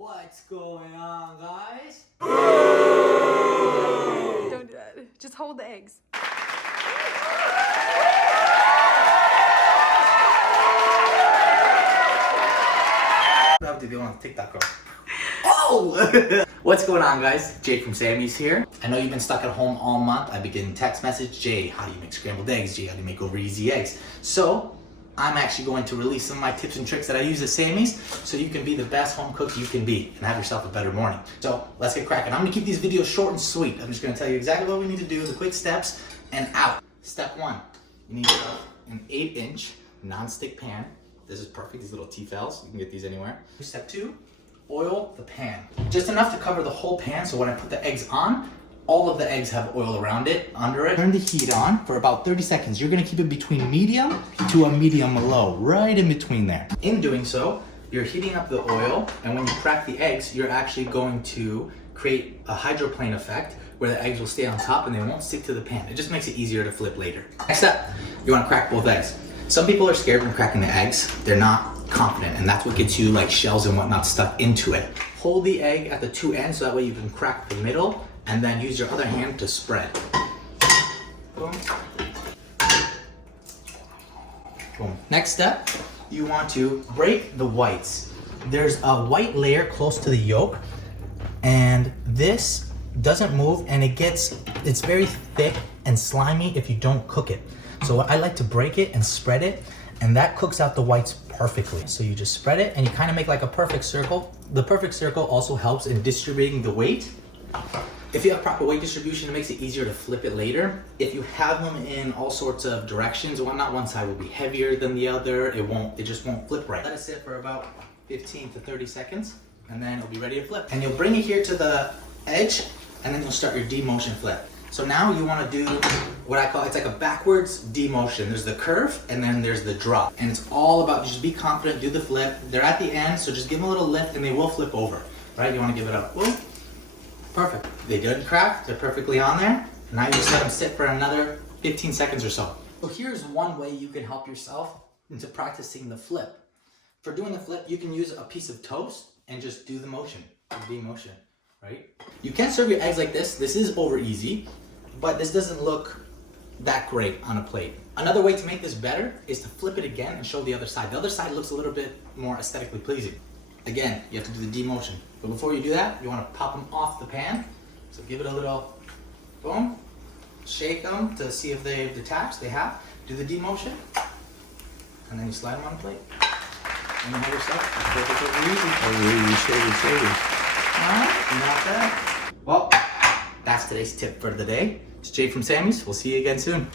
What's going on, guys? Don't do that. Just hold the eggs. How did you want to TikTok girl? Oh! What's going on, guys? Jay from Sammy's here. I know you've been stuck at home all month. I've been getting text message, Jay, how do you make scrambled eggs? Jay, how do you make over easy eggs? So, I'm actually going to release some of my tips and tricks that I use at Sammy's so you can be the best home cook you can be and have yourself a better morning. So, let's get cracking. I'm gonna keep these videos short and sweet. I'm just gonna tell you exactly what we need to do, the quick steps, and out. Step one, you need an 8-inch non-stick pan. This is perfect, these little T-fels, you can get these anywhere. Step two, oil the pan. Just enough to cover the whole pan so when I put the eggs on, all of the eggs have oil around it, under it. Turn the heat on for about 30 seconds. You're gonna keep it between medium to a medium low, right in between there. In doing so, you're heating up the oil, and when you crack the eggs, you're actually going to create a hydroplane effect where the eggs will stay on top and they won't stick to the pan. It just makes it easier to flip later. Next up, you wanna crack both eggs. Some people are scared when cracking the eggs. They're not confident, and that's what gets you like shells and whatnot stuck into it. Hold the egg at the two ends so that way you can crack the middle, and then use your other hand to spread. Boom. Boom. Next step, you want to break the whites. There's a white layer close to the yolk, and this doesn't move, and it's very thick and slimy if you don't cook it. So I like to break it and spread it, and that cooks out the whites perfectly. So you just spread it and you kind of make like a perfect circle. The perfect circle also helps in distributing the weight. If you have proper weight distribution, it makes it easier to flip it later. If you have them in all sorts of directions, not one side will be heavier than the other. It just won't flip right. Let it sit for about 15 to 30 seconds, and then it'll be ready to flip. And you'll bring it here to the edge, and then you'll start your D-motion flip. So now you want to do what I call, it's like a backwards D-motion. There's the curve and then there's the drop. And it's all about just be confident, do the flip. They're at the end, so just give them a little lift and they will flip over, right? You want to give it a whoop. Perfect. They didn't crack, they're perfectly on there. And now you just let them sit for another 15 seconds or so. So here's one way you can help yourself into practicing the flip. For doing the flip, you can use a piece of toast and just do the motion, the D-motion. Right? You can serve your eggs like this. This is over easy, but this doesn't look that great on a plate. Another way to make this better is to flip it again and show the other side. The other side looks a little bit more aesthetically pleasing. Again, you have to do the D-motion. But before you do that, you want to pop them off the pan. So give it a little boom, shake them to see if they've detached. They have. Do the D-motion, and then you slide them on the plate. And you have yourself a perfect over easy. Oh, you shave it. Not bad. Well, that's today's tip for the day. It's Jay from Sammy's. We'll see you again soon.